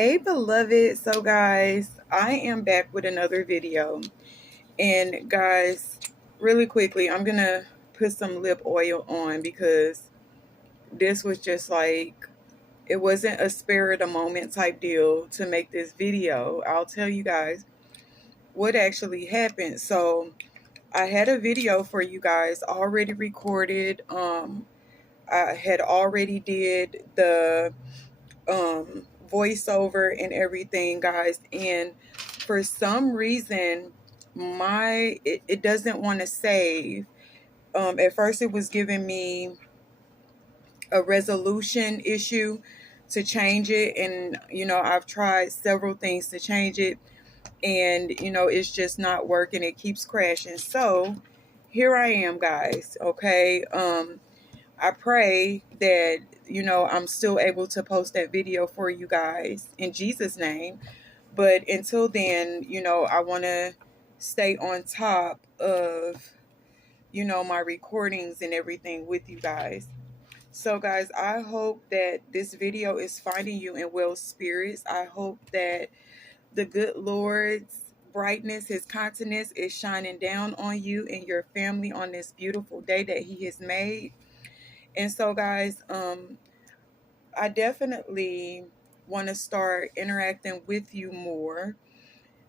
Hey, beloved. So, guys, I am back with another video. And, guys, really quickly, I'm going to put some lip oil on because this was just like, it wasn't a spur of the moment type deal to make this video. I'll tell you guys what actually happened. So, I had a video for you guys already recorded. I had already did the voiceover and everything, guys, and for some reason it doesn't want to save. At first it was giving me a resolution issue to change it, and I've tried several things to change it, and it's just not working. It keeps crashing. So here I am, guys. Okay. I pray that, I'm still able to post that video for you guys in Jesus' name. But until then, I want to stay on top of, my recordings and everything with you guys. So, guys, I hope that this video is finding you in well spirits. I hope that the good Lord's brightness, his countenance is shining down on you and your family on this beautiful day that he has made. And so, guys, I definitely want to start interacting with you more.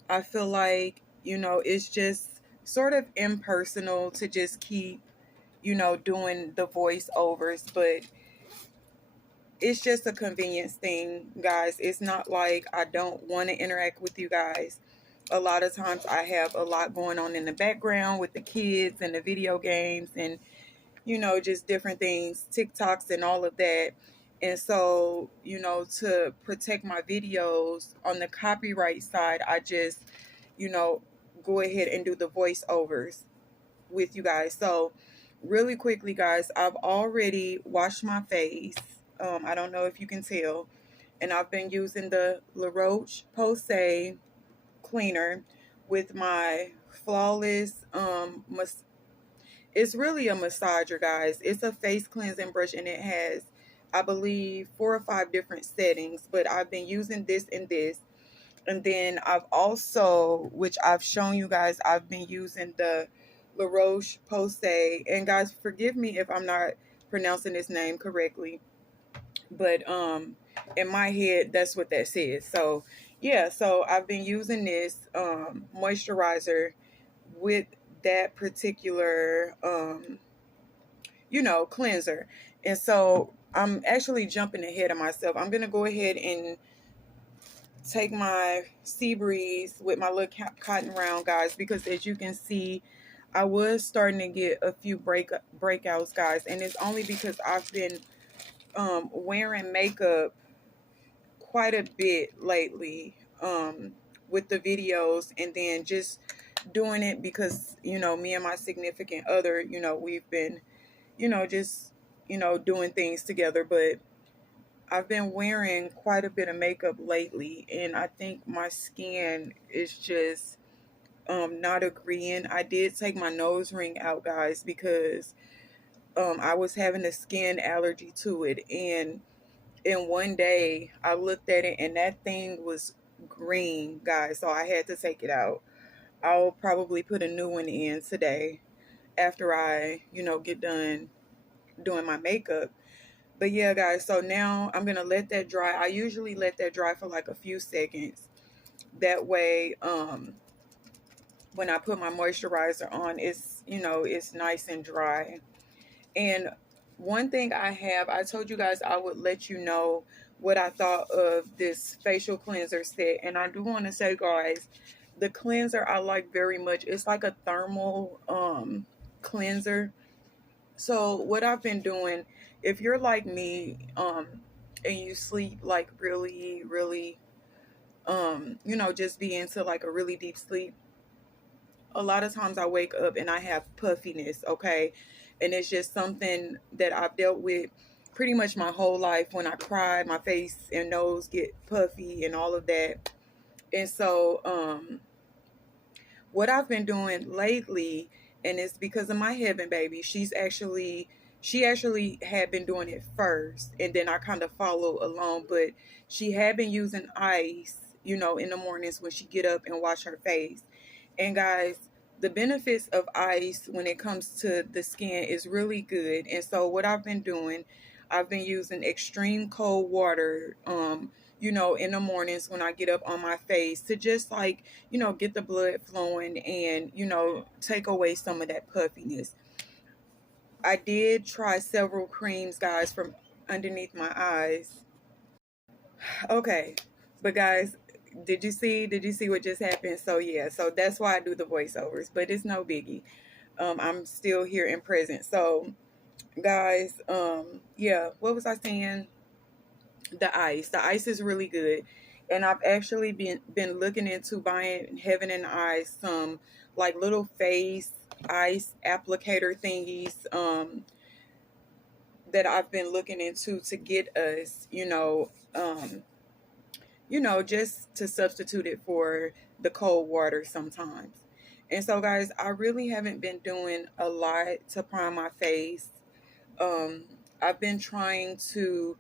I feel like, it's just sort of impersonal to just keep, doing the voiceovers, but it's just a convenience thing, guys. It's not like I don't want to interact with you guys. A lot of times I have a lot going on in the background with the kids and the video games and just different things, TikToks and all of that. And so, to protect my videos on the copyright side, I just, you know, go ahead and do the voiceovers with you guys. So, really quickly, guys, I've already washed my face. I don't know if you can tell. And I've been using the La Roche-Posay cleaner with my Flawless it's really a massager, guys. It's a face cleansing brush, and it has, I believe, 4 or 5 different settings. But I've been using this and this. And then I've also, which I've shown you guys, I've been using the La Roche-Posay. And guys, forgive me if I'm not pronouncing this name correctly. But in my head, that's what that says. So yeah, so I've been using this moisturizer with that particular cleanser. And so I'm actually jumping ahead of myself. I'm going to go ahead and take my Sea Breeze with my little cotton round, guys, because as you can see, I was starting to get a few breakouts, guys, and it's only because I've been wearing makeup quite a bit lately with the videos, and then just doing it because me and my significant other, we've been just, doing things together. But I've been wearing quite a bit of makeup lately, and I think my skin is just not agreeing. I did take my nose ring out, guys, because I was having a skin allergy to it. And in one day, I looked at it, and that thing was green, guys, so I had to take it out. I'll probably put a new one in today after I, get done doing my makeup. But yeah, guys, so now I'm gonna let that dry. I usually let that dry for like a few seconds. That way, when I put my moisturizer on, it's nice and dry. And one thing I told you guys I would let you know what I thought of this facial cleanser set. And I do want to say, guys, the cleanser I like very much. It's like a thermal cleanser. So what I've been doing, if you're like me, and you sleep like really, really, just be into like a really deep sleep, a lot of times I wake up and I have puffiness, okay? And it's just something that I've dealt with pretty much my whole life. When I cry, my face and nose get puffy and all of that. And so, what I've been doing lately, and it's because of my heaven baby, she's actually She actually had been doing it first, and then I kind of follow along. But she had been using ice, you know, in the mornings when she get up and wash her face. And guys, the benefits of ice when it comes to the skin is really good. And so what I've been doing, I've been using extreme cold water, you know, in the mornings when I get up on my face to just like, you know, get the blood flowing and, you know, take away some of that puffiness. I did try several creams, guys, from underneath my eyes. Okay, but guys, did you see what just happened? So yeah, so that's why I do the voiceovers, but it's no biggie. I'm still here and present. So guys, yeah, what was I saying? The ice is really good, and I've actually been looking into buying Heaven and Ice some like little face ice applicator thingies that I've been looking into to get us, just to substitute it for the cold water sometimes. And so, guys, I really haven't been doing a lot to prime my face. Um, I've been trying to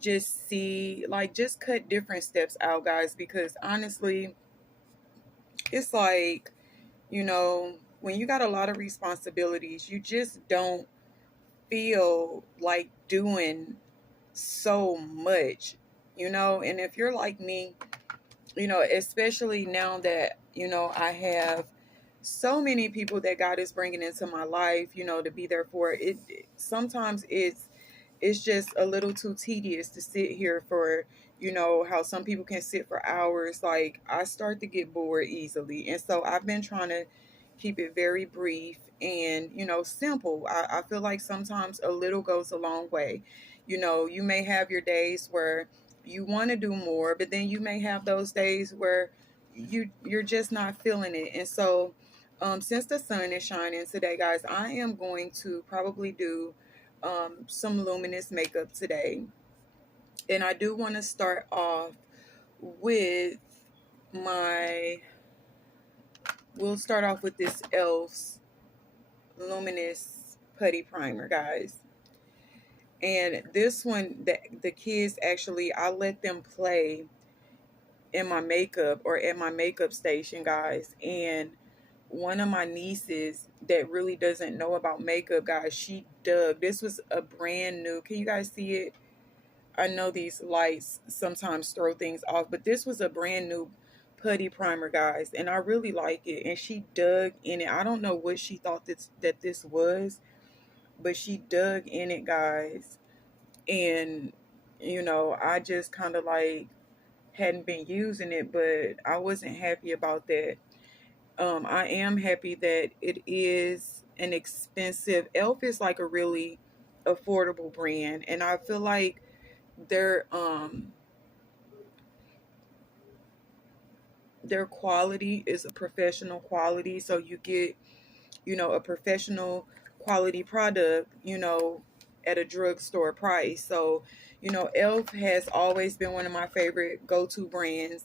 just see, like, just cut different steps out, guys, because honestly, it's like, when you got a lot of responsibilities, you just don't feel like doing so much, and if you're like me, especially now that, I have so many people that God is bringing into my life, to be there for it. Sometimes it's just a little too tedious to sit here for, how some people can sit for hours. Like, I start to get bored easily. And so I've been trying to keep it very brief and, simple. I feel like sometimes a little goes a long way. You may have your days where you want to do more, but then you may have those days where you're just not feeling it. And so since the sun is shining today, guys, I am going to probably do some luminous makeup today. And I do want to start off with my, we'll start off with this e.l.f.'s luminous putty primer, guys. And this one, the kids actually, I let them play in my makeup or at my makeup station, guys. And one of my nieces that really doesn't know about makeup, guys, she dug. This was a brand new, can you guys see it? I know these lights sometimes throw things off, but this was a brand new putty primer, guys, and I really like it. And she dug in it. I don't know what she thought this was, but she dug in it, guys. And I just kind of like hadn't been using it, but I wasn't happy about that. I am happy that it is an expensive. e.l.f. is like a really affordable brand, and I feel like their their quality is a professional quality. So you get, a professional quality product, at a drugstore price. So, e.l.f. has always been one of my favorite go-to brands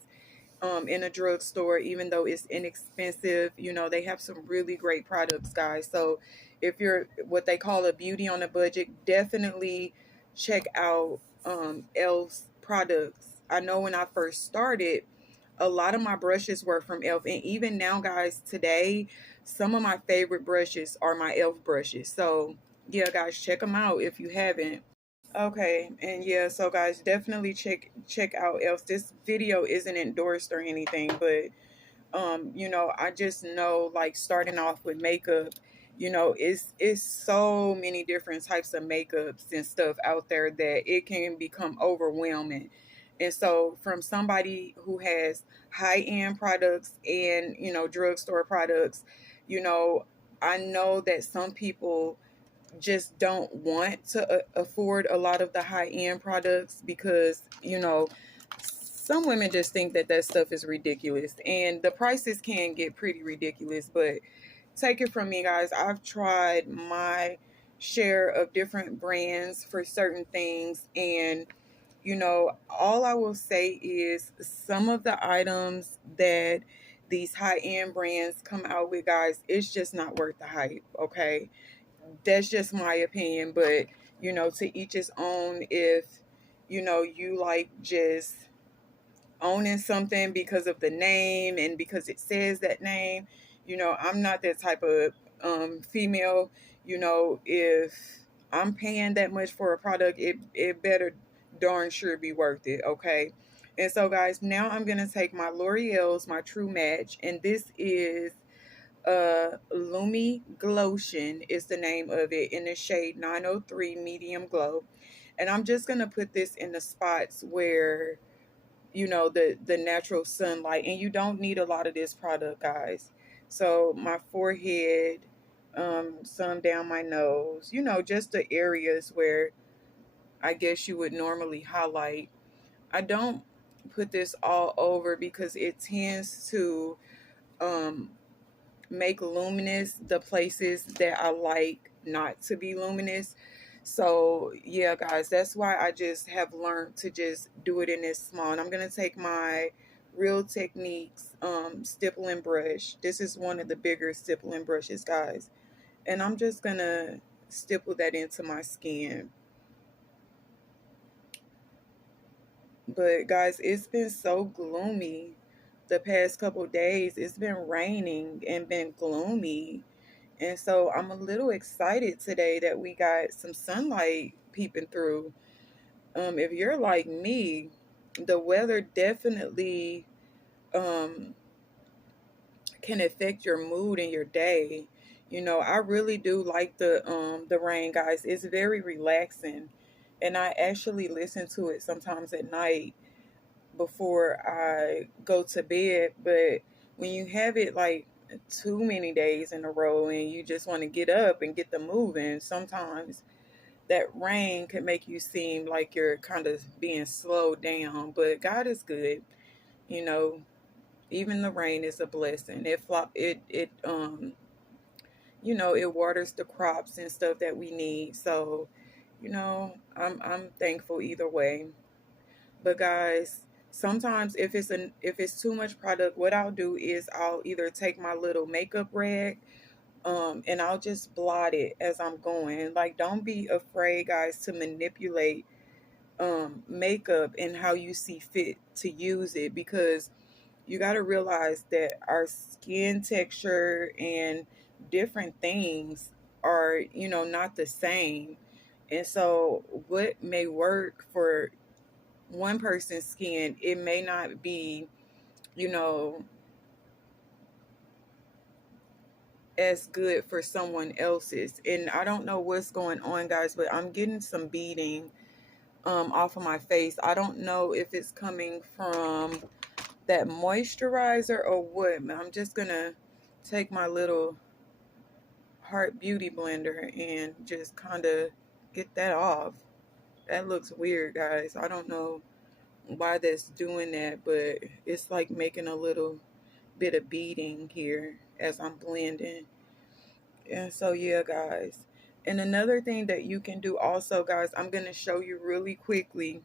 in a drugstore, even though it's inexpensive. They have some really great products, guys. So if you're what they call a beauty on a budget, definitely check out e.l.f.'s products. I know when I first started, a lot of my brushes were from e.l.f. And even now, guys, today, some of my favorite brushes are my e.l.f. brushes. So yeah, guys, check them out if you haven't. Okay, and yeah, so guys, definitely check out e.l.f. This video isn't endorsed or anything, but I just know, like, starting off with makeup, it's so many different types of makeups and stuff out there that it can become overwhelming. And so from somebody who has high-end products and, drugstore products, you know, I know that some people just don't want to afford a lot of the high-end products because, some women just think that that stuff is ridiculous, and the prices can get pretty ridiculous. But take it from me, guys, I've tried my share of different brands for certain things, and all I will say is some of the items that these high-end brands come out with, guys, it's just not worth the hype. Okay, That's just my opinion, but to each his own. If you like just owning something because of the name and because it says that name, I'm not that type of female. If I'm paying that much for a product, it better darn sure be worth it, okay? And so guys, now I'm gonna take my L'Oreal's My True Match, and this is Lumi Glotion is the name of it, in the shade 903 Medium Glow. And I'm just gonna put this in the spots where the natural sunlight, and you don't need a lot of this product, guys. So my forehead, some down my nose, just the areas where I guess you would normally highlight. I don't put this all over because it tends to um make luminous the places that I like not to be luminous. So yeah, guys, that's why I just have learned to just do it in this small. And I'm gonna take my Real Techniques stippling brush. This is one of the bigger stippling brushes, guys, and I'm just gonna stipple that into my skin. But guys, it's been so gloomy the past couple days. It's been raining and been gloomy. And so I'm a little excited today that we got some sunlight peeping through. If you're like me, the weather definitely um, can affect your mood and your day. I really do like the rain, guys. It's very relaxing, and I actually listen to it sometimes at night before I go to bed. But when you have it like too many days in a row and you just want to get up and get the moving, sometimes that rain can make you seem like you're kind of being slowed down. But God is good, you know. Even the rain is a blessing. It waters the crops and stuff that we need. So, I'm thankful either way. But guys, sometimes if it's too much product, what I'll do is I'll either take my little makeup rag, and I'll just blot it as I'm going. Like, don't be afraid, guys, to manipulate makeup and how you see fit to use it, because you got to realize that our skin texture and different things are, not the same. And so what may work for one person's skin, it may not be, you know, as good for someone else's. And I don't know what's going on, guys, but I'm getting some beading off of my face. I don't know if it's coming from that moisturizer or what. I'm just gonna take my little Heart Beauty blender and just kind of get that off. That looks weird, guys. I don't know why that's doing that, but it's like making a little bit of beading here as I'm blending. And so yeah, guys. And another thing that you can do also, guys, I'm going to show you really quickly,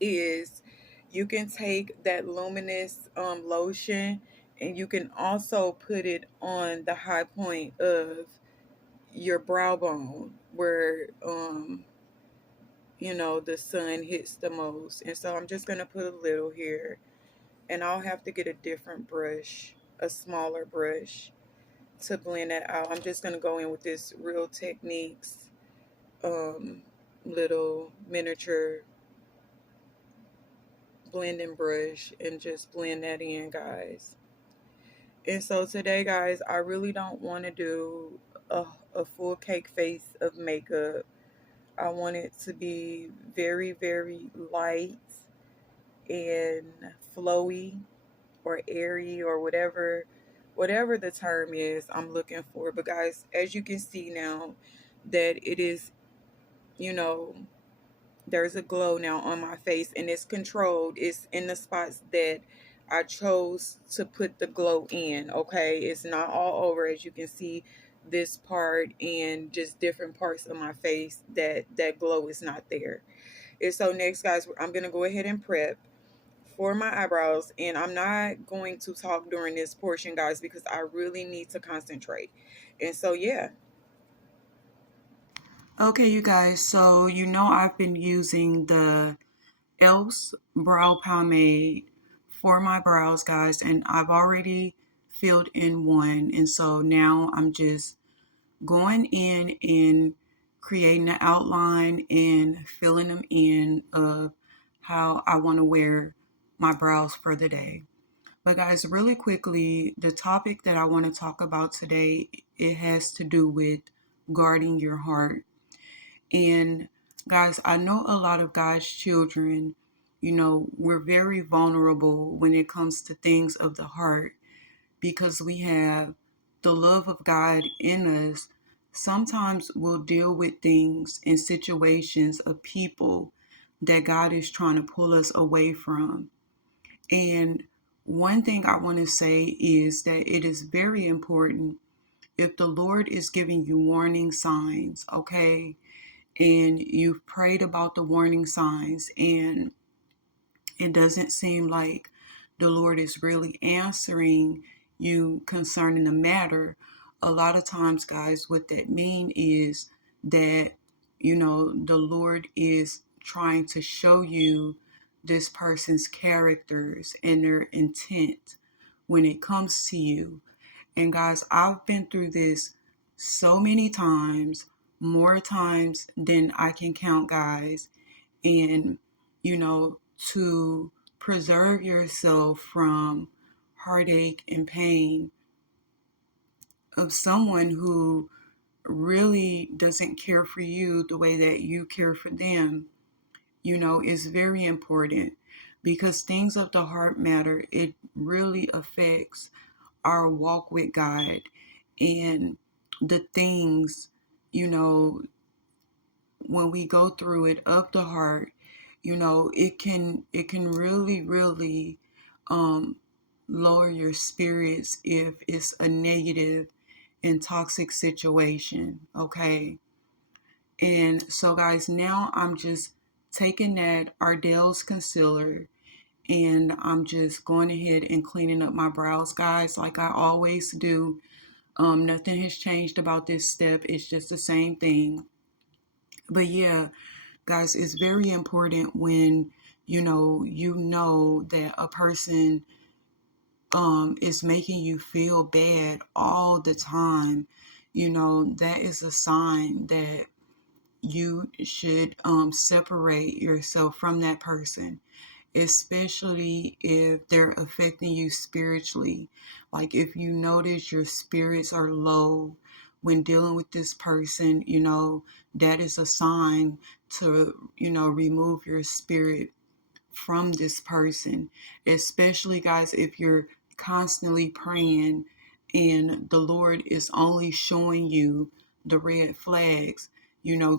is you can take that luminous lotion, and you can also put it on the high point of your brow bone where the sun hits the most. And so I'm just going to put a little here, and I'll have to get a different brush, a smaller brush, to blend that out. I'm just going to go in with this Real Techniques um, little miniature blending brush and just blend that in, guys. And so today, guys, I really don't want to do a full cake face of makeup. I want it to be very, very light and flowy or airy or whatever the term is I'm looking for. But guys, as you can see now, that it is, you know, there's a glow now on my face, and it's controlled. It's in the spots that I chose to put the glow in, okay? It's not all over. As you can see, this part and just different parts of my face, that glow is not there. And so next, guys, I'm going to go ahead and prep for my eyebrows, and I'm not going to talk during this portion, guys, because I really need to concentrate. And so yeah, Okay, you guys, so I've been using the Elf's brow pomade for my brows, guys, and I've already filled in one. And so now I'm just going in and creating an outline and filling them in of how I want to wear my brows for the day. But guys, really quickly, the topic that I want to talk about today, it has to do with guarding your heart. And guys, I know a lot of God's children, we're very vulnerable when it comes to things of the heart because we have the love of God in us. Sometimes we'll deal with things and situations of people that God is trying to pull us away from. And one thing I want to say is that it is very important if the Lord is giving you warning signs, okay, and you've prayed about the warning signs and it doesn't seem like the Lord is really answering you concerning the matter. A lot of times, guys, what that mean is that, the Lord is trying to show you this person's characters and their intent when it comes to you. And guys, I've been through this so many times, more times than I can count, guys. And, to preserve yourself from heartache and pain of someone who really doesn't care for you the way that you care for them, is very important because things of the heart matter. It really affects our walk with God and the things, you know, when we go through it of the heart, it can really um lower your spirits if it's a negative and toxic situation, okay? And so guys, now I'm just taking that Ardell's concealer and I'm just going ahead and cleaning up my brows, guys, like I always do. Nothing has changed about this step. It's just the same thing. But yeah, guys, it's very important when you know that a person is making you feel bad all the time. That is a sign that you should separate yourself from that person, especially if they're affecting you spiritually. Like if you notice your spirits are low when dealing with this person, that is a sign to, remove your spirit from this person, especially guys, if you're constantly praying and the Lord is only showing you the red flags.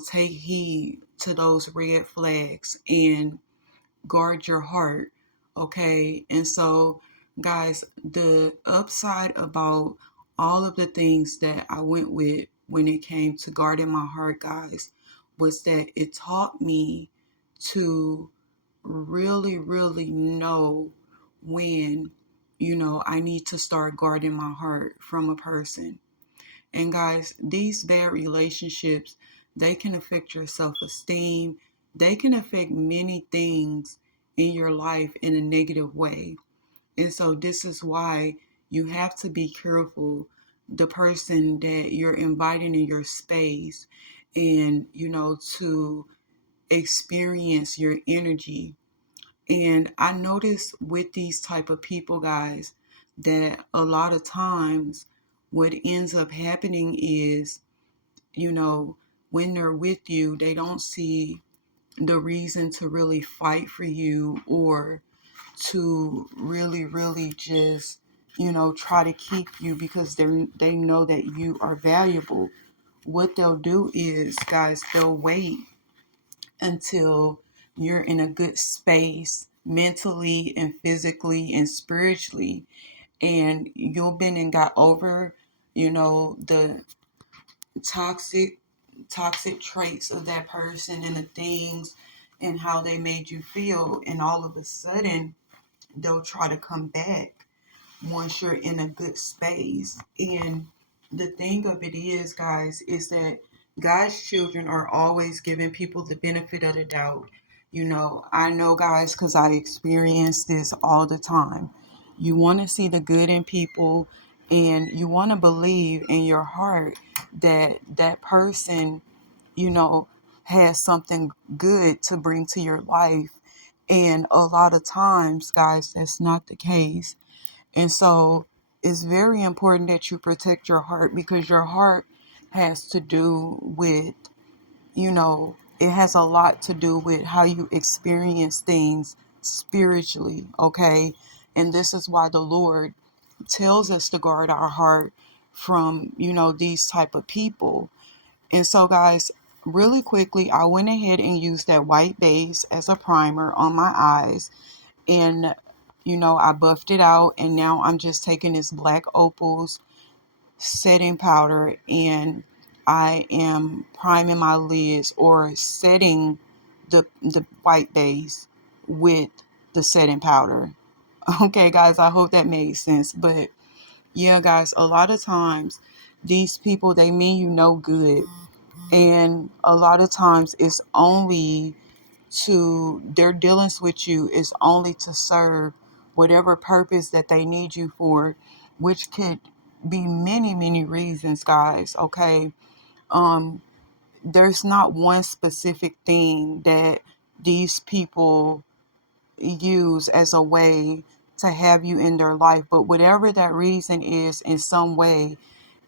Take heed to those red flags and guard your heart, okay? And so, guys, the upside about all of the things that I went with when it came to guarding my heart, guys, was that it taught me to really know when, I need to start guarding my heart from a person. And guys, these bad relationships, they can affect your self-esteem. They can affect many things in your life in a negative way. And so this is why you have to be careful the person that you're inviting in your space and, to experience your energy. And I notice with these type of people, guys, that a lot of times what ends up happening is, you know, when they're with you, they don't see the reason to really fight for you or to really just, try to keep you because they know that you are valuable. What they'll do is, guys, they'll wait until you're in a good space mentally and physically and spiritually and you've been and got over the toxic toxic traits of that person and the things and how they made you feel, and all of a sudden they'll try to come back once you're in a good space. And the thing of it is, guys, is that God's children are always giving people the benefit of the doubt. I know, guys, because I experience this all the time. You want to see the good in people, and you want to believe in your heart that that person, you know, has something good to bring to your life. And a lot of times, guys, that's not the case. And so it's very important that you protect your heart, because your heart has to do with, it has a lot to do with how you experience things spiritually, okay? And this is why the Lord tells us to guard our heart from, these type of people. And so, guys, really quickly, I went ahead and used that white base as a primer on my eyes. And, I buffed it out. And now I'm just taking this black opals setting powder, and I am priming my lids, or setting the white base with the setting powder. Okay, guys, I hope that made sense. But yeah, guys, a lot of times these people, they mean you no good. And a lot of times it's only their dealings with you is only to serve whatever purpose that they need you for, which could be many, many reasons, guys. Okay. Um, there's not one specific thing that these people use as a way to have you in their life, but whatever that reason is, in some way,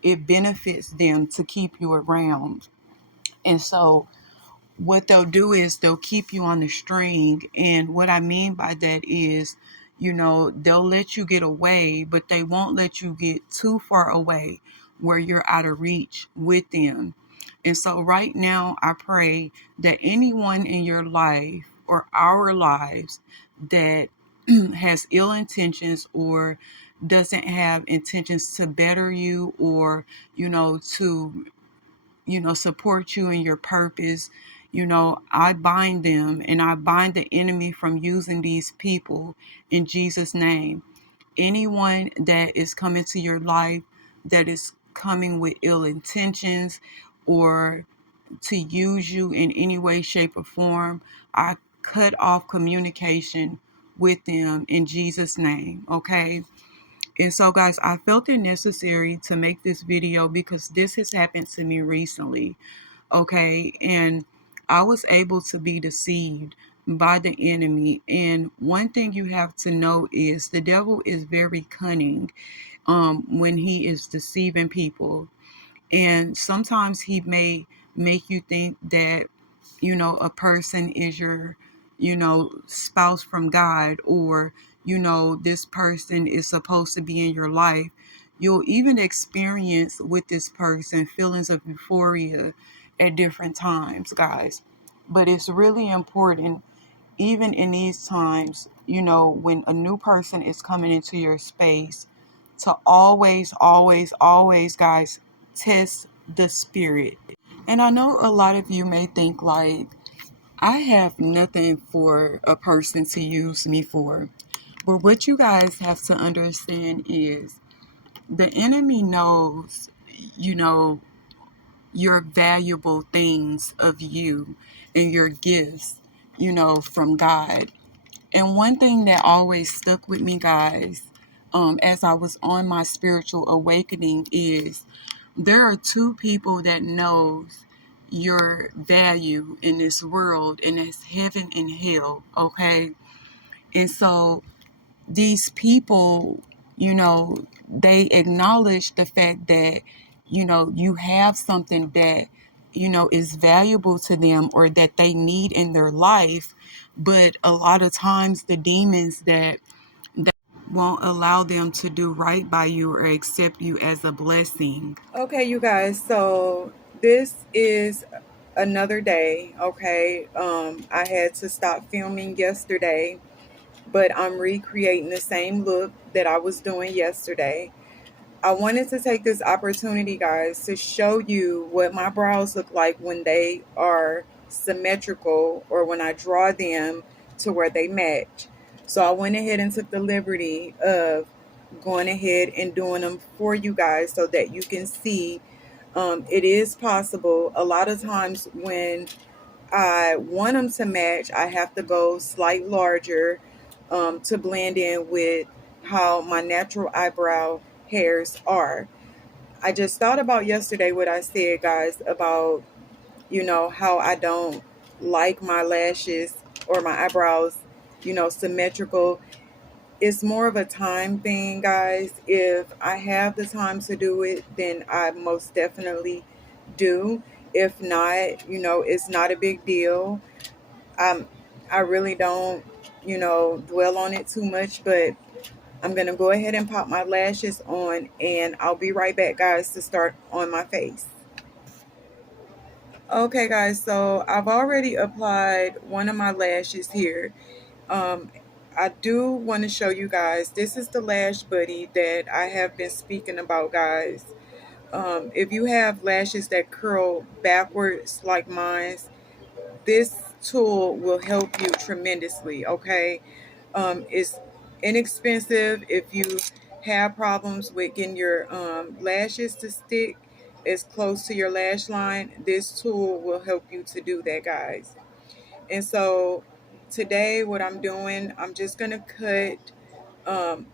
it benefits them to keep you around. And so what they'll do is they'll keep you on the string. And what I mean by that is, they'll let you get away, but they won't let you get too far away where you're out of reach with them. And so right now, I pray that anyone in your life or our lives that has ill intentions, or doesn't have intentions to better you, or, to support you in your purpose. I bind them, and I bind the enemy from using these people in Jesus' name. Anyone that is coming to your life that is coming with ill intentions, or to use you in any way, shape, or form, I cut off communication with them in Jesus' name, okay? And so, guys, I felt it necessary to make this video because this has happened to me recently. Okay. And I was able to be deceived by the enemy. And one thing you have to know is the devil is very cunning when he is deceiving people. And sometimes he may make you think that, a person is your, spouse from God, or, this person is supposed to be in your life. You'll even experience with this person feelings of euphoria at different times, guys. But it's really important, even in these times, when a new person is coming into your space, to always, always, always, guys, test the spirit. And I know a lot of you may think like, I have nothing for a person to use me for. But what you guys have to understand is the enemy knows, you know, your valuable things of you and your gifts, from God. And one thing that always stuck with me, guys, as I was on my spiritual awakening, is there are two people that knows your value in this world, and that's heaven and hell, okay? And so these people, they acknowledge the fact that, you have something that, is valuable to them, or that they need in their life. But a lot of times the demons that won't allow them to do right by you or accept you as a blessing. Okay, you guys, so this is another day, okay? I had to stop filming yesterday, but I'm recreating the same look that I was doing yesterday. I wanted to take this opportunity, guys, to show you what my brows look like when they are symmetrical, or when I draw them to where they match. So I went ahead and took the liberty of going ahead and doing them for you guys, so that you can see It is possible. A lot of times when I want them to match, I have to go slight larger to blend in with how my natural eyebrow hairs are. I just thought about yesterday what I said, guys, about, how I don't like my lashes or my eyebrows, symmetrical. It's more of a time thing, guys. If I have the time to do it, then I most definitely do. If not, it's not a big deal. Um, I really don't, dwell on it too much, but I'm going to go ahead and pop my lashes on, and I'll be right back, guys, to start on my face. Okay, guys, so I've already applied one of my lashes here. Um, I do want to show you guys, this is the Lash Buddy that I have been speaking about, guys. If you have lashes that curl backwards like mine, this tool will help you tremendously, okay? It's inexpensive. If you have problems with getting your lashes to stick as close to your lash line, this tool will help you to do that, guys. And so today what I'm doing, I'm just going to cut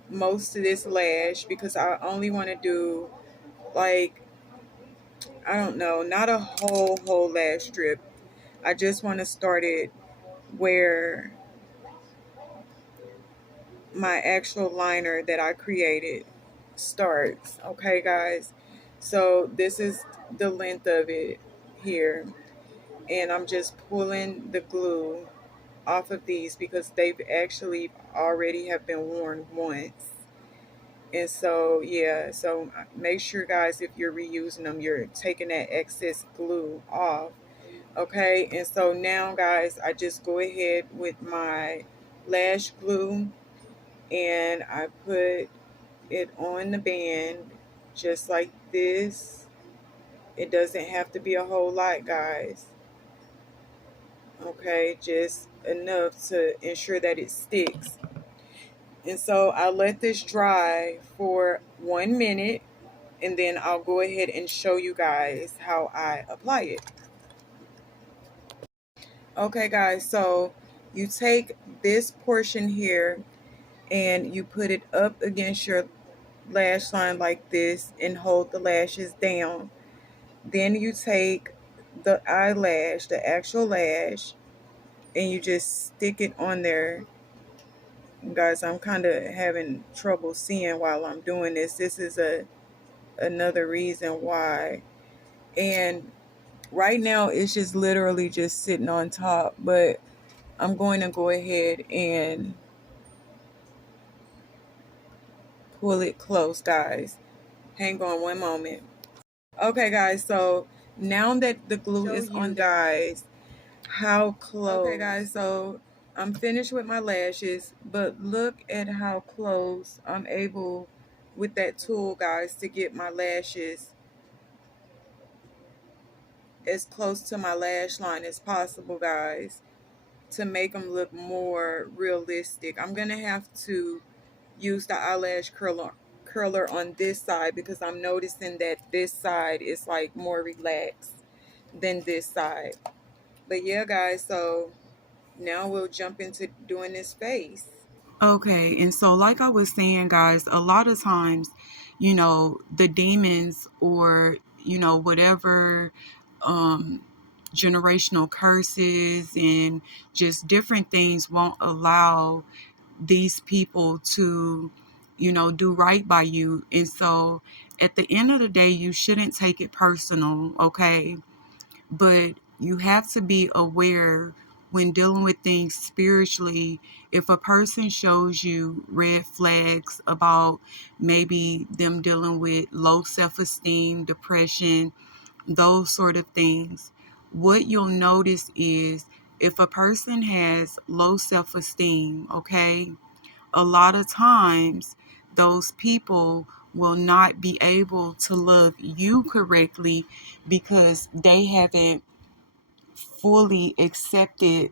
most of this lash because I only want to do, like, I don't know, not a whole lash strip. I just want to start it where my actual liner that I created starts. Okay, guys. So this is the length of it here. And I'm just pulling the glue off of these because they've actually already have been worn once. And so, yeah, so make sure, guys, if you're reusing them, you're taking that excess glue off. Okay, and so now, guys, I just go ahead with my lash glue and I put it on the band just like this. It doesn't have to be a whole lot, guys. Okay, just enough to ensure that it sticks. And so I let this dry for 1 minute and then I'll go ahead and show you guys how I apply it. Okay, guys, so you take this portion here and you put it up against your lash line like this and hold the lashes down. Then you take the eyelash, the actual lash, and you just stick it on there. Guys, I'm kind of having trouble seeing while I'm doing this. This is another reason why. And right now it's just literally just sitting on top, but I'm going to go ahead and pull it close, guys. Hang on one moment. Okay, guys, so now that the glue is on, guys, how close. Okay, guys, so I'm finished with my lashes, but look at how close I'm able with that tool, guys, to get my lashes as close to my lash line as possible, guys, to make them look more realistic. I'm gonna have to use the eyelash curler on this side because I'm noticing that this side is like more relaxed than this side. But yeah, guys, so now we'll jump into doing this face. Okay, and so like I was saying, guys, a lot of times, the demons or, whatever um generational curses and just different things won't allow these people to, do right by you. And so at the end of the day, you shouldn't take it personal, okay? But you have to be aware when dealing with things spiritually. If a person shows you red flags about maybe them dealing with low self-esteem, depression, those sort of things, what you'll notice is if a person has low self-esteem, okay, a lot of times those people will not be able to love you correctly because they haven't fully accepted,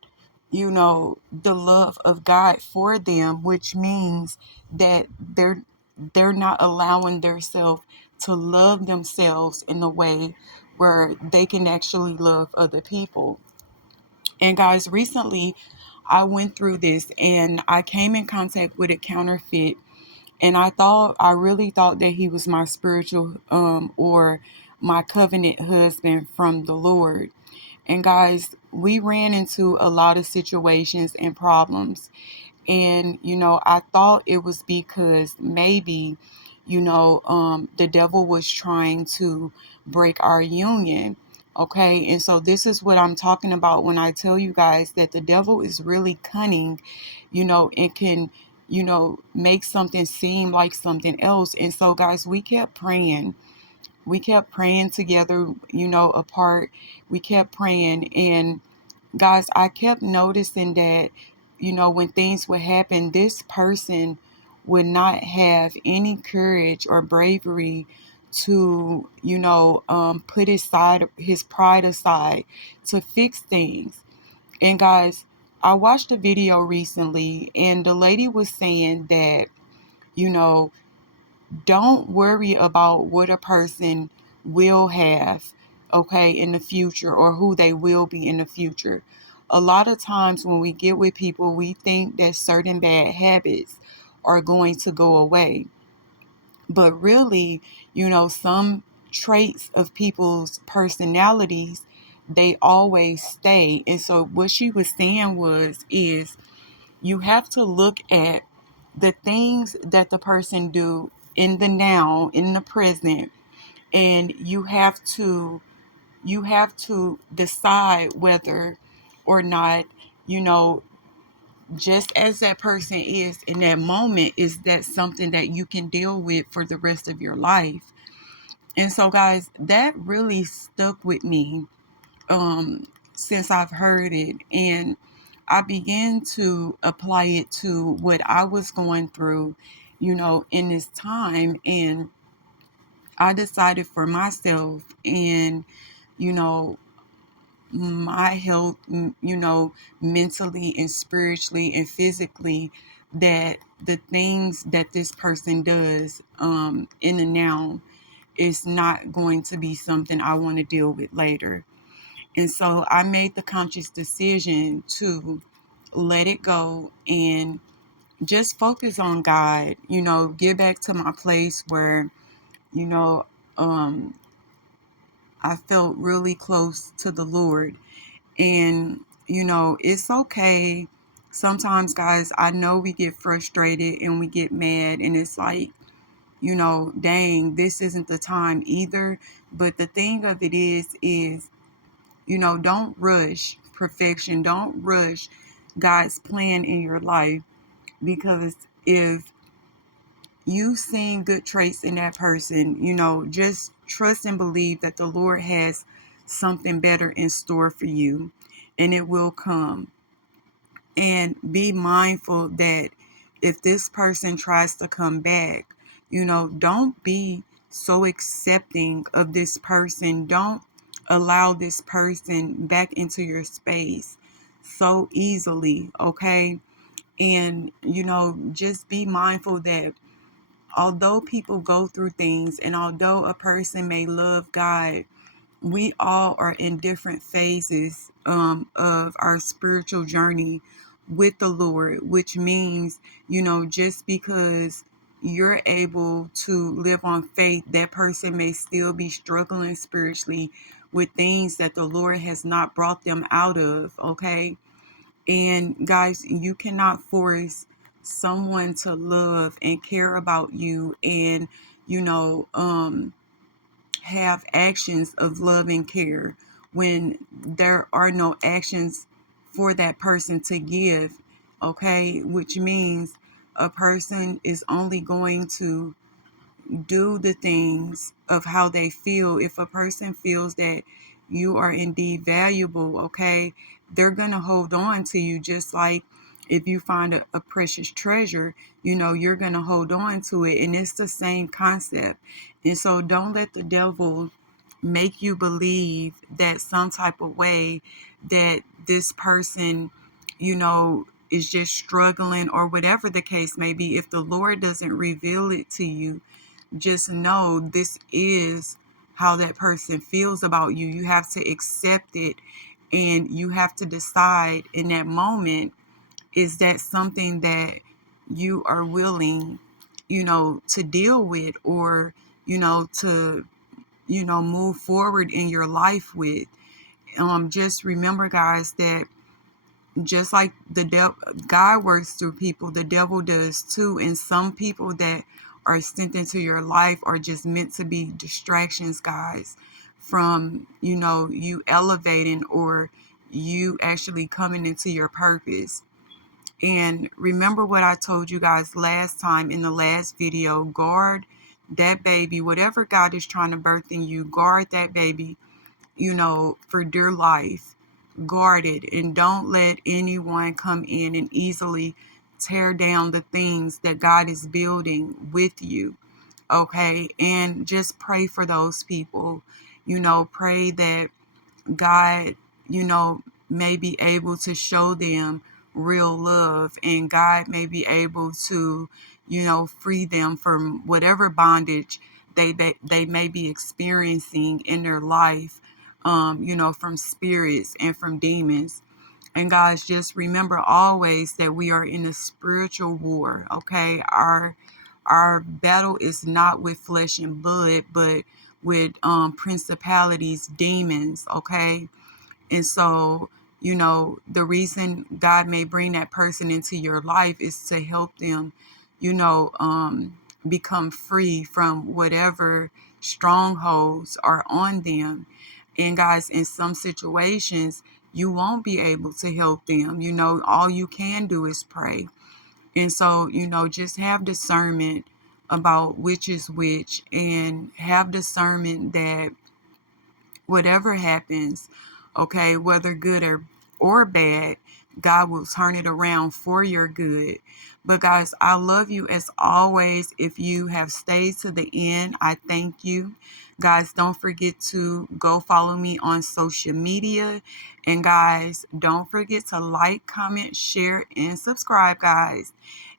the love of God for them, which means that they're they're not allowing themselves to love themselves in a way where they can actually love other people. And guys, recently I went through this and I came in contact with a counterfeit, and I really thought that he was my spiritual or my covenant husband from the Lord. And guys, we ran into a lot of situations and problems. And, I thought it was because maybe, the devil was trying to break our union. Okay. And so this is what I'm talking about when I tell you guys that the devil is really cunning, and can, make something seem like something else. And so, guys, we kept praying. We kept praying together, apart. We kept praying. And guys, I kept noticing that, when things would happen, this person would not have any courage or bravery to, put his pride aside to fix things. And guys, I watched a video recently, and the lady was saying that, you know, don't worry about what a person will have, okay, in the future, or who they will be in the future. A lot of times when we get with people, we think that certain bad habits are going to go away. But really, some traits of people's personalities, they always stay. And so what she was saying is you have to look at the things that the person do in the now, in the present, and you have to decide whether or not, you know just as that person is in that moment, is that something that you can deal with for the rest of your life. And so, guys, that really stuck with me since I've heard it, and I began to apply it to what I was going through, in this time. And I decided for myself and, you know, my health, mentally and spiritually and physically, that the things that this person does in the now is not going to be something I want to deal with later. And so I made the conscious decision to let it go and just focus on God, get back to my place where, you know, um, I felt really close to the Lord. And, it's okay. Sometimes, guys, I know we get frustrated and we get mad, and it's like, dang, this isn't the time either. But the thing of it is, don't rush perfection. Don't rush God's plan in your life, because if you seen good traits in that person, just trust and believe that the Lord has something better in store for you, and it will come. And be mindful that if this person tries to come back, don't be so accepting of this person. Don't allow this person back into your space so easily, okay? And, just be mindful that although people go through things, and although a person may love God, we all are in different phases of our spiritual journey with the Lord, which means, just because you're able to live on faith, that person may still be struggling spiritually with things that the Lord has not brought them out of, okay? And guys, you cannot force someone to love and care about you and, you know, um, have actions of love and care when there are no actions for that person to give, okay? Which means a person is only going to do the things of how they feel. If a person feels that you are indeed valuable, okay, they're going to hold on to you, just like if you find a precious treasure, you're going to hold on to it. And it's the same concept. And so don't let the devil make you believe that some type of way that this person, you know, is just struggling, or whatever the case may be, if the Lord doesn't reveal it to you, just know this is how that person feels about you. You have to accept it, and you have to decide in that moment, is that something that you are willing, to deal with, or, to, move forward in your life with. Just remember, guys, that just like the devil, God works through people, the devil does too. And some people that are sent into your life are just meant to be distractions, guys, from, you elevating, or you actually coming into your purpose. And remember what I told you guys last time in the last video: guard that baby. Whatever God is trying to birth in you, guard that baby, for dear life. Guard it, and don't let anyone come in and easily tear down the things that God is building with you. Okay? And just pray for those people. Pray that God, may be able to show them real love, and God may be able to, free them from whatever bondage they may be experiencing in their life, from spirits and from demons. And guys, just remember always that we are in a spiritual war. Okay, our battle is not with flesh and blood, but with principalities, demons. Okay, and so, the reason God may bring that person into your life is to help them, become free from whatever strongholds are on them. And guys, in some situations, you won't be able to help them. All you can do is pray. And so, just have discernment about which is which, and have discernment that whatever happens, okay, whether good or bad, God will turn it around for your good. But guys, I love you as always. If you have stayed to the end, I thank you. Guys, don't forget to go follow me on social media. And guys, don't forget to like, comment, share, and subscribe, guys.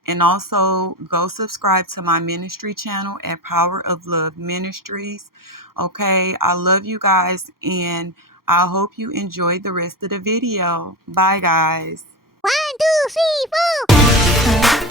And also go subscribe to my ministry channel at Power of Love Ministries. Okay, I love you guys, and I hope you enjoyed the rest of the video. Bye, guys. 1, 2, 3, 4.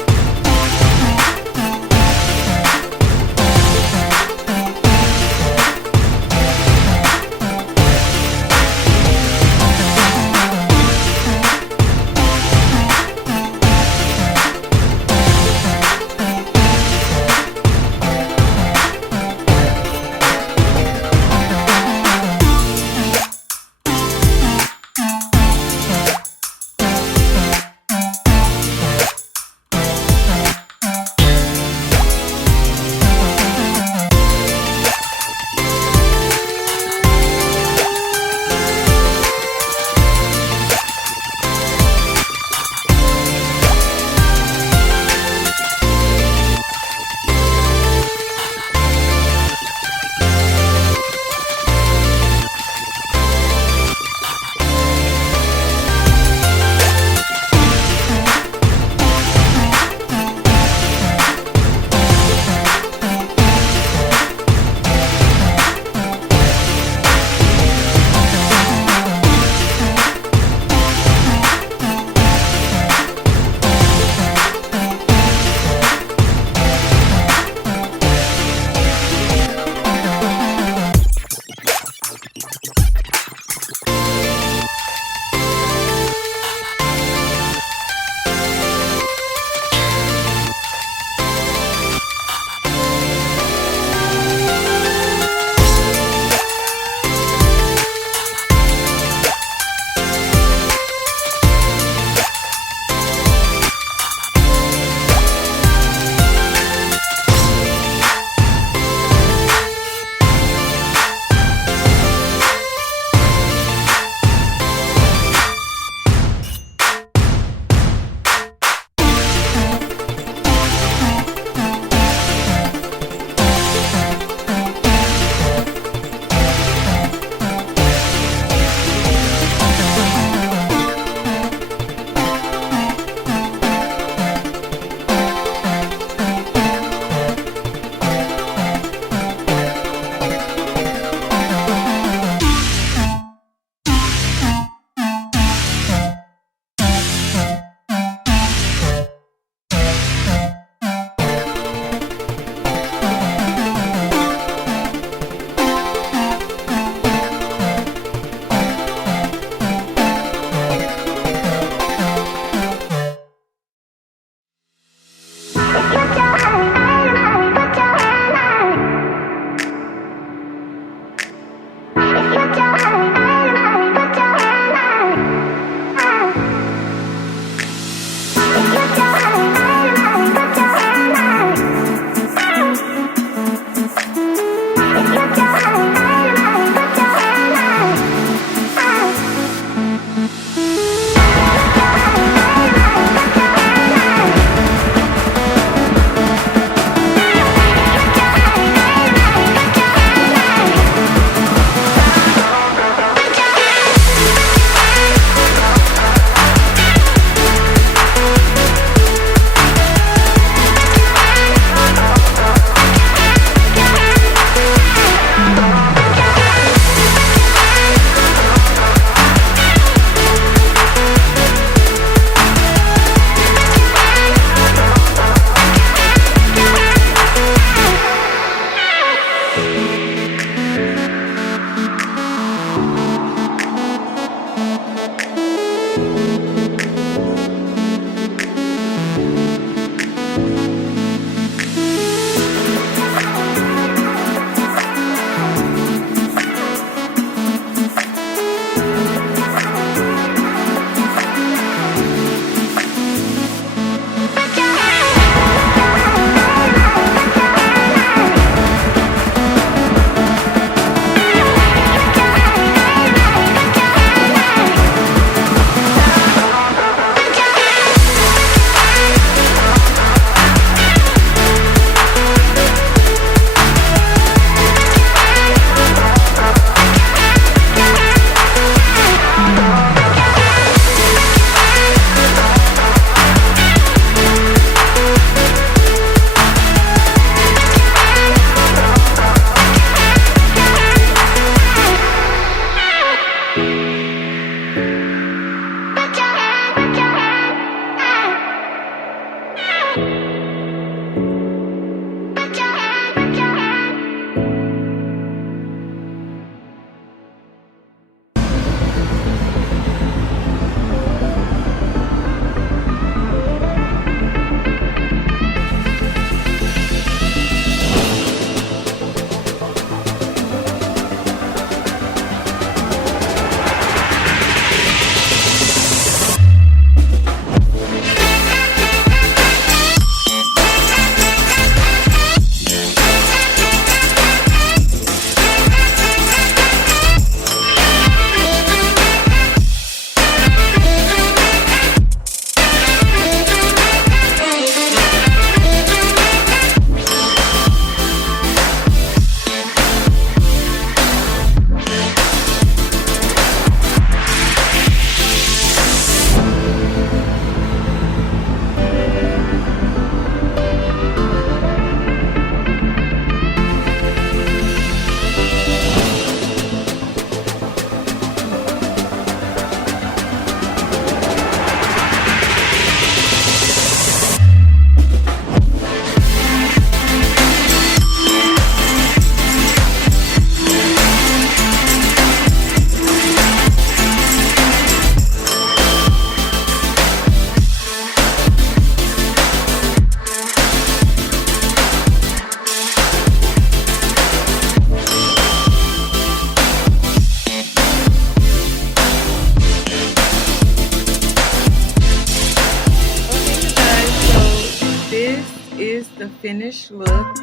is the finished look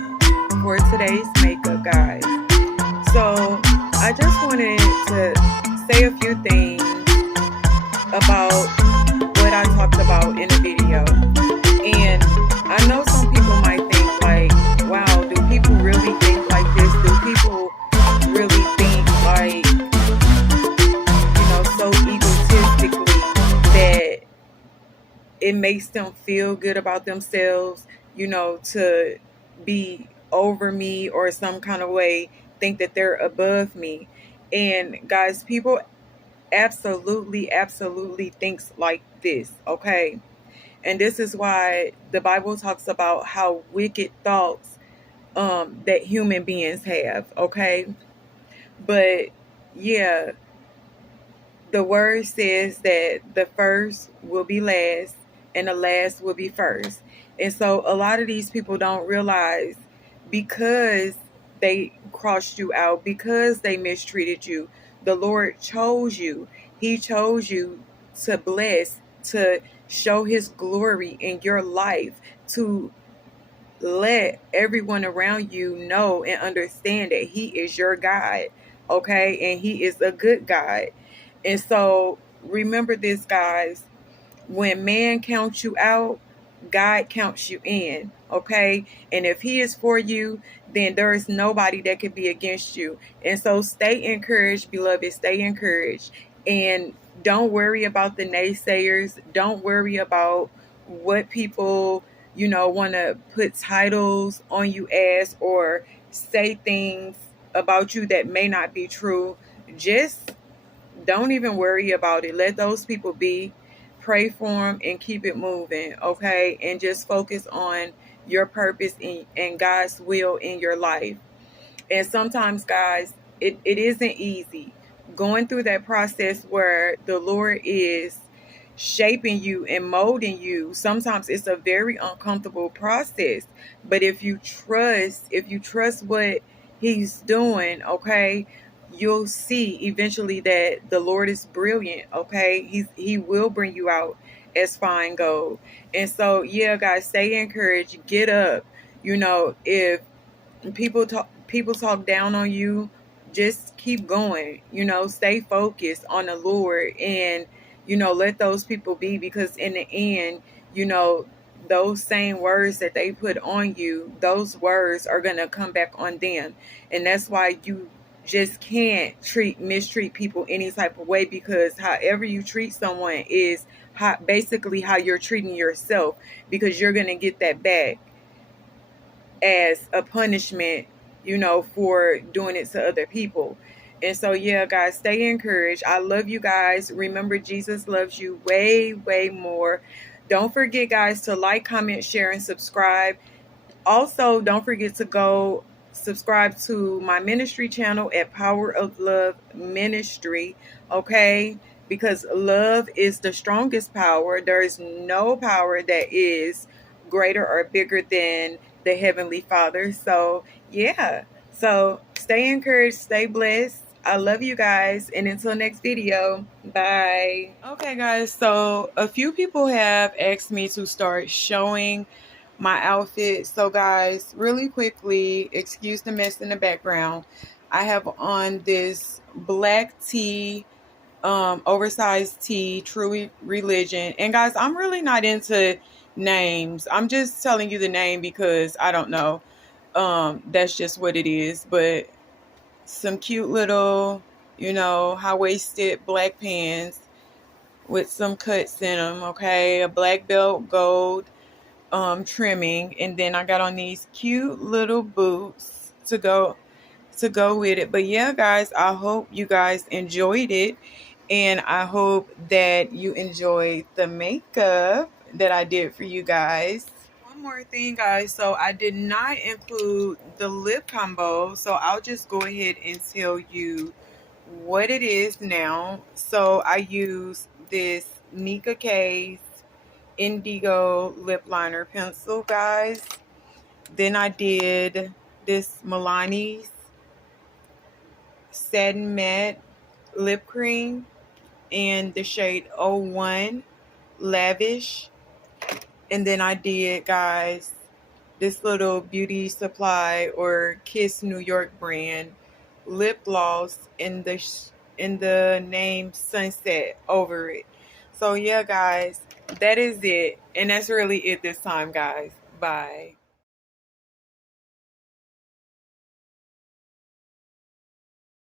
for today's makeup, guys. So I just wanted to say a few things about what I talked about in the video. And I know some people might think like, wow, do people really think like this? Do people really think like, so egotistically that it makes them feel good about themselves, to be over me or some kind of way, think that they're above me? And guys, people absolutely thinks like this, okay? And this is why the Bible talks about how wicked thoughts that human beings have, okay? But yeah, the word says that the first will be last and the last will be first. And so a lot of these people don't realize, because they crossed you out, because they mistreated you, the Lord chose you. He chose you to bless, to show his glory in your life, to let everyone around you know and understand that he is your God, okay? And he is a good God. And so remember this, guys. When man counts you out, God counts you in, okay? And if he is for you, then there is nobody that can be against you. And so stay encouraged, beloved. Stay encouraged. And don't worry about the naysayers. Don't worry about what people, want to put titles on you as, or say things about you that may not be true. Just don't even worry about it. Let those people be. Pray for them and keep it moving, okay? And just focus on your purpose and God's will in your life. And sometimes, guys, it isn't easy going through that process where the Lord is shaping you and molding you. Sometimes it's a very uncomfortable process. But if you trust what he's doing, okay, you'll see eventually that the Lord is brilliant, okay? He will bring you out as fine gold. And so, yeah, guys, stay encouraged. Get up. If people talk down on you, just keep going. Stay focused on the Lord, and let those people be, because in the end, those same words that they put on you, those words are going to come back on them. And that's why you just can't mistreat people any type of way, because however you treat someone is basically how you're treating yourself, because you're going to get that back as a punishment, for doing it to other people. And so, yeah, guys, stay encouraged. I love you guys. Remember, Jesus loves you way more. Don't forget, guys, to like, comment, share, and subscribe. Also, don't forget to go subscribe to my ministry channel at Power of Love Ministry, okay? Because love is the strongest power. There is no power that is greater or bigger than the Heavenly Father. So, yeah. So, stay encouraged, stay blessed. I love you guys. And until next video, bye. Okay, guys. So, a few people have asked me to start showing my outfit. So, guys, really quickly, excuse the mess in the background. I have on this black tee, oversized tee, True Religion. And guys, I'm really not into names. I'm just telling you the name because I don't know. That's just what it is. But some cute little, high-waisted black pants with some cuts in them, okay? A black belt, gold trimming, and then I got on these cute little boots to go with it. But yeah, guys, I hope you guys enjoyed it, and I hope that you enjoyed the makeup that I did for you guys. One more thing, guys, so I did not include the lip combo, so I'll just go ahead and tell you what it is now. So I use this Nicka K's Indigo lip liner pencil, guys. Then I did this Milani's Satin Matte lip cream in the shade 01 Lavish. And then I did, guys, this little beauty supply or Kiss New York brand lip gloss in the name Sunset over it. So yeah, guys, that is it. And that's really it this time, guys. Bye.